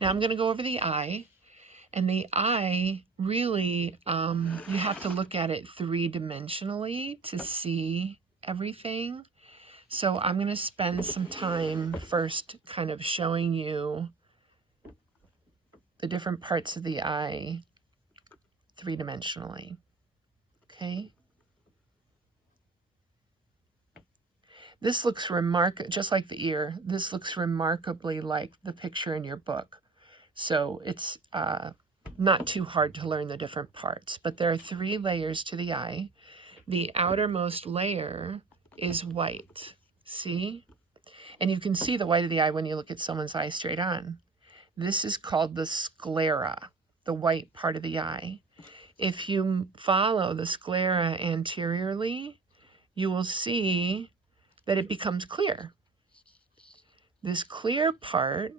Now I'm going to go over the eye. And the eye really, you have to look at it three-dimensionally to see everything. So I'm going to spend some time first kind of showing you the different parts of the eye three-dimensionally. Okay? This looks just like the ear, this looks remarkably like the picture in your book. So it's not too hard to learn the different parts. But there are 3 layers to the eye. The outermost layer is white. See? And you can see the white of the eye when you look at someone's eye straight on. This is called the sclera, the white part of the eye. If you follow the sclera anteriorly, you will see that it becomes clear. This clear part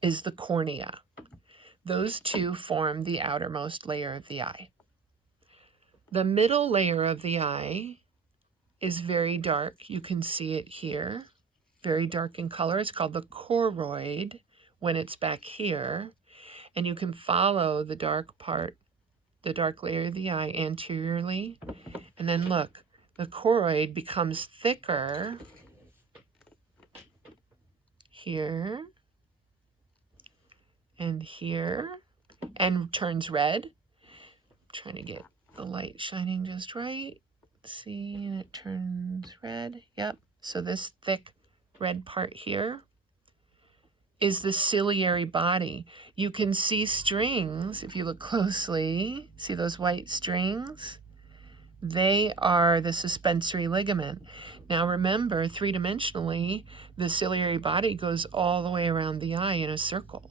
is the cornea. Those two form the outermost layer of the eye. The middle layer of the eye is very dark. You can see it here. Very dark in color. It's called the choroid when it's back here. And you can follow the dark part, the dark layer of the eye anteriorly. And then look, the choroid becomes thicker here and here and turns red. I'm trying to get the light shining just right. See, and it turns red. Yep. So this thick red part here is the ciliary body. You can see strings if you look closely. See those white strings? They are the suspensory ligament. Now remember, three-dimensionally, the ciliary body goes all the way around the eye in a circle.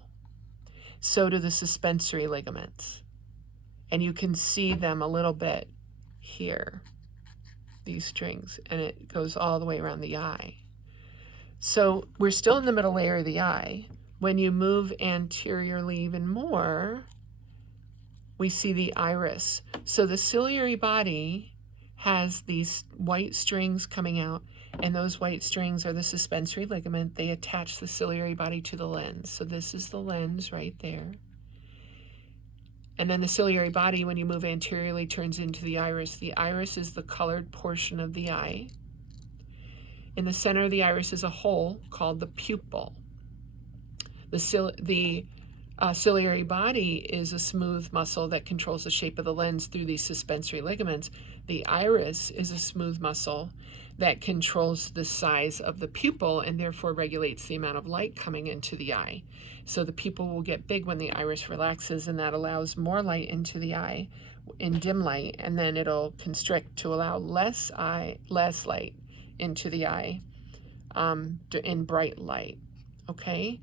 So do the suspensory ligaments. And you can see them a little bit here, these strings, and it goes all the way around the eye. So we're still in the middle layer of the eye. When you move anteriorly even more, we see the iris. So the ciliary body has these white strings coming out, and those white strings are the suspensory ligament. They attach the ciliary body to the lens. So this is the lens right there. And then the ciliary body, when you move anteriorly, turns into the iris. The iris is the colored portion of the eye. In the center of the iris is a hole called the pupil. The ciliary body is a smooth muscle that controls the shape of the lens through these suspensory ligaments. The iris is a smooth muscle that controls the size of the pupil and therefore regulates the amount of light coming into the eye. So the pupil will get big when the iris relaxes, and that allows more light into the eye in dim light, and then it'll constrict to allow less light into the eye in bright light. Okay?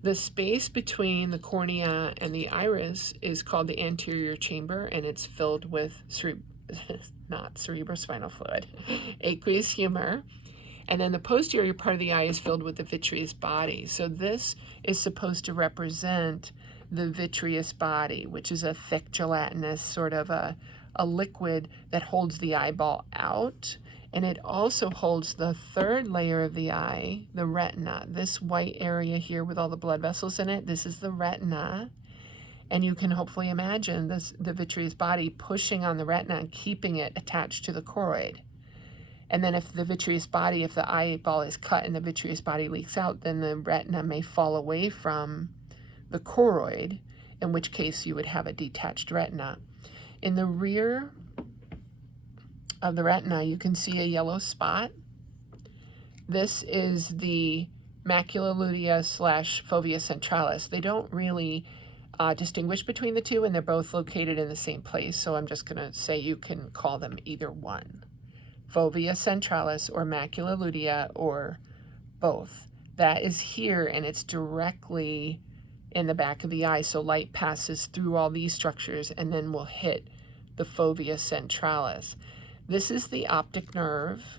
The space between the cornea and the iris is called the anterior chamber, and it's filled with not cerebrospinal fluid, aqueous humor. And then the posterior part of the eye is filled with the vitreous body. So this is supposed to represent the vitreous body, which is a thick gelatinous sort of a liquid that holds the eyeball out. And it also holds the third layer of the eye, the retina. This white area here with all the blood vessels in it, this is the retina. And you can hopefully imagine the vitreous body pushing on the retina and keeping it attached to the choroid. And then if the eyeball is cut and the vitreous body leaks out, then the retina may fall away from the choroid, in which case you would have a detached retina. In the rear of the retina, you can see a yellow spot. This is the macula lutea / fovea centralis. They don't really distinguish between the two, and they're both located in the same place, so I'm just going to say you can call them either one. Fovea centralis or macula lutea or both. That is here, and it's directly in the back of the eye, so light passes through all these structures and then will hit the fovea centralis. This is the optic nerve,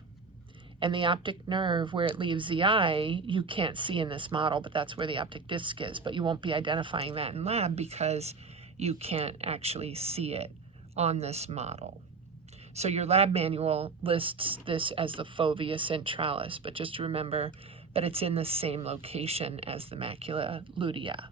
and the optic nerve, where it leaves the eye, you can't see in this model, but that's where the optic disc is. But you won't be identifying that in lab because you can't actually see it on this model. So your lab manual lists this as the fovea centralis, but just remember but it's in the same location as the macula lutea.